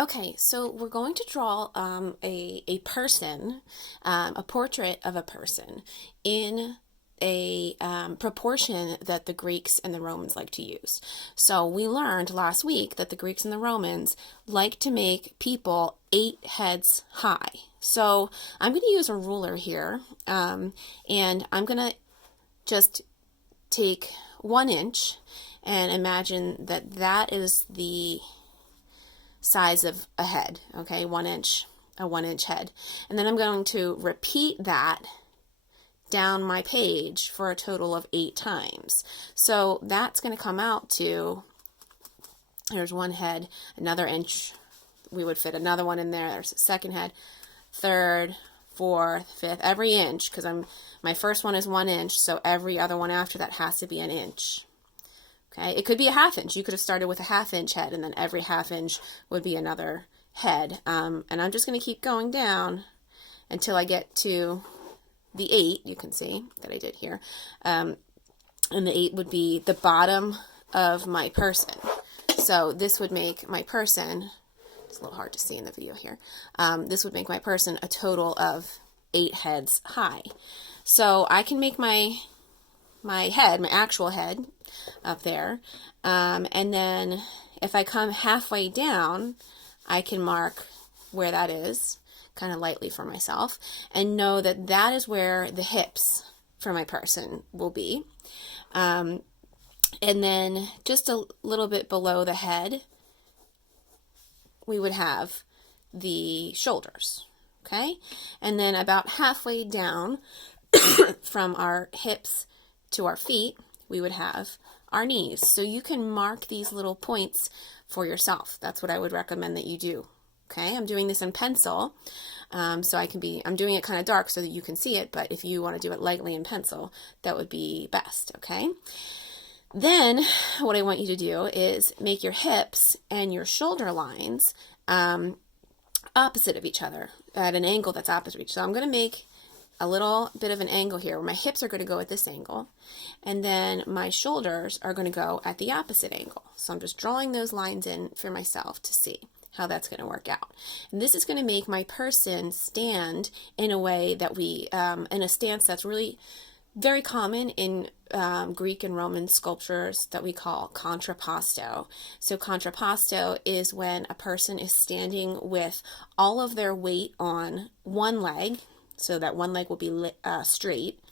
Okay, so we're going to draw a person, a portrait of a person in a proportion that the Greeks and the Romans like to use. So we learned last week that the Greeks and the Romans like to make people 8 heads high. So I'm going to use a ruler here, and I'm going to just take 1 inch and imagine that that is the size of a head, okay, 1 inch, a 1 inch head. And then I'm going to repeat that down my page for a total of 8 times. So that's going to come out to, there's 1 head, another inch, we would fit another one in there, there's a second head, third, fourth, fifth, every inch, because my first one is 1 inch, so every other one after that has to be an inch. Okay, it could be a 1/2 inch. You could have started with a 1/2 inch head, and then every 1/2 inch would be another head. And I'm just going to keep going down until I get to the 8. You can see that I did here. And the 8 would be the bottom of my person. So this would make my person, it's a little hard to see in the video here, this would make my person a total of 8 heads high. So I can make my head, my actual head, up there, and then if I come halfway down, I can mark where that is, kind of lightly for myself, and know that that is where the hips for my person will be. And then just a little bit below the head, we would have the shoulders, okay? And then about halfway down from our hips to our feet, we would have our knees. So you can mark these little points for yourself. That's what I would recommend that you do. Okay, I'm doing this in pencil, so I'm doing it kind of dark so that you can see it, but if you want to do it lightly in pencil, that would be best, okay? Then what I want you to do is make your hips and your shoulder lines opposite of each other, at an angle that's opposite of each other. So I'm going to make a little bit of an angle here where my hips are going to go at this angle, and then my shoulders are going to go at the opposite angle. So I'm just drawing those lines in for myself to see how that's going to work out. And this is going to make my person stand in a way that in a stance that's really very common in Greek and Roman sculptures that we call contrapposto. So contrapposto is when a person is standing with all of their weight on one leg, so that one leg will be straight,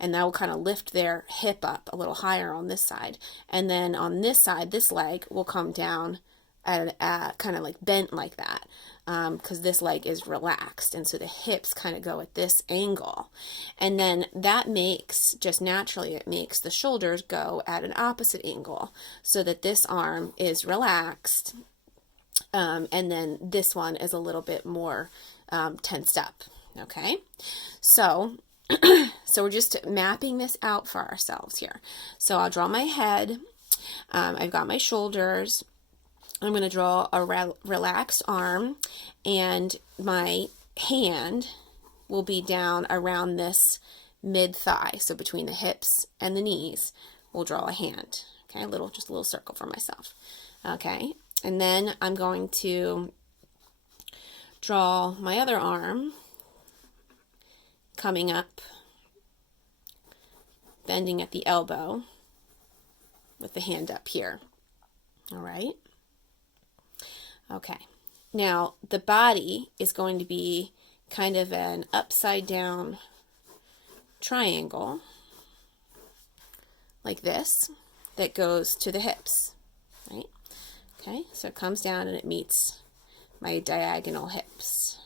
and that will kind of lift their hip up a little higher on this side. And then on this side, this leg will come down at kind of like bent like that, because this leg is relaxed, and so the hips kind of go at this angle. And then that makes, just naturally, it makes the shoulders go at an opposite angle, so that this arm is relaxed, and then this one is a little bit more tensed up. Okay, so we're just mapping this out for ourselves here. So I'll draw my head, I've got my shoulders, I'm going to draw a relaxed arm, and my hand will be down around this mid-thigh, so between the hips and the knees, we'll draw a hand, okay, just a little circle for myself, okay, and then I'm going to draw my other arm, coming up, bending at the elbow with the hand up here. All right. Okay. Now the body is going to be kind of an upside down triangle like this that goes to the hips, right? Okay. So it comes down and it meets my diagonal hips.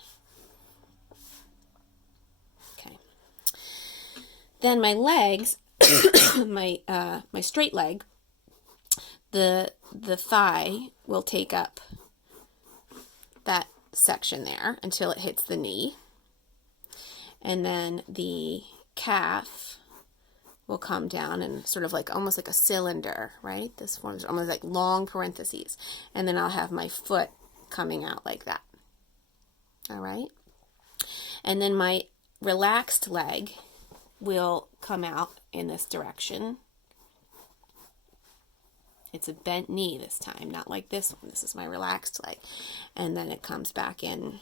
Then my legs, my straight leg, the thigh will take up that section there until it hits the knee, and then the calf will come down and sort of like almost like a cylinder, right? This forms almost like long parentheses, and then I'll have my foot coming out like that. All right, and then my relaxed leg will come out in this direction, It's a bent knee this time, not like this one. This is my relaxed leg. And then it comes back in.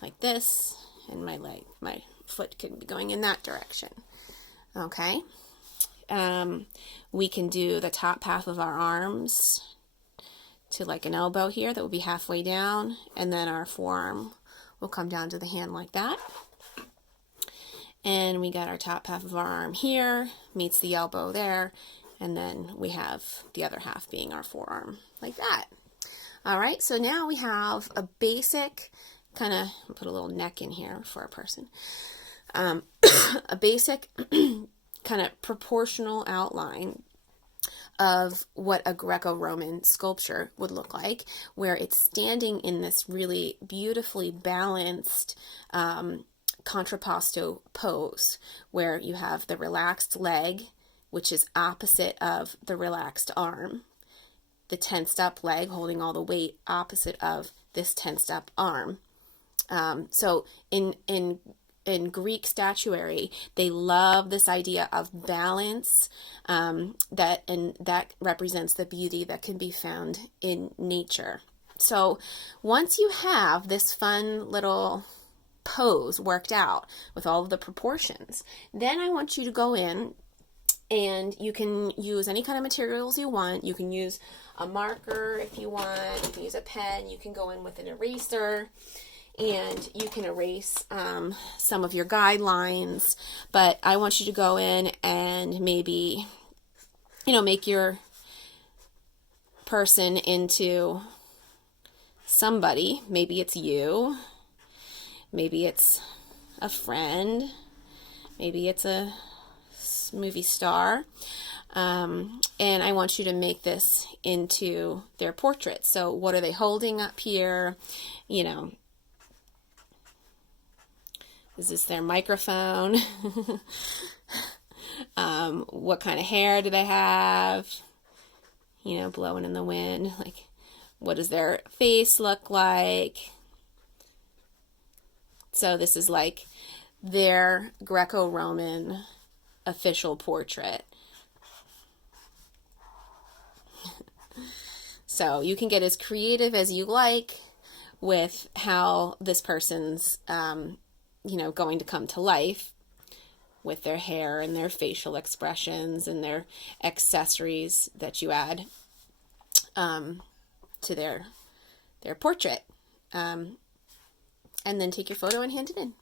Like this, and my foot can be going in that direction. Okay. We can do the top half of our arms to like an elbow here that will be halfway down, and then our forearm will come down to the hand like that. And we got our top half of our arm here, meets the elbow there, and then we have the other half being our forearm, like that. All right, so now we have a basic kind of, put a little neck in here for a person, a basic kind of proportional outline of what a Greco-Roman sculpture would look like, where it's standing in this really beautifully balanced contrapposto pose, where you have the relaxed leg, which is opposite of the relaxed arm, the tensed up leg holding all the weight opposite of this tensed up arm. So in Greek statuary, they love this idea of balance, that represents the beauty that can be found in nature. So once you have this fun little pose worked out with all of the proportions, then I want you to go in, and you can use any kind of materials you want. You can use a marker if you want. You can use a pen. You can go in with an eraser, and you can erase some of your guidelines. But I want you to go in and maybe, make your person into somebody. Maybe it's you. Maybe it's a friend. Maybe it's a movie star. And I want you to make this into their portrait. So what are they holding up here? Is this their microphone? What kind of hair do they have? Blowing in the wind. Like, what does their face look like? So this is like their Greco-Roman official portrait. So you can get as creative as you like with how this person's going to come to life with their hair and their facial expressions and their accessories that you add to their portrait. And then take your photo and hand it in.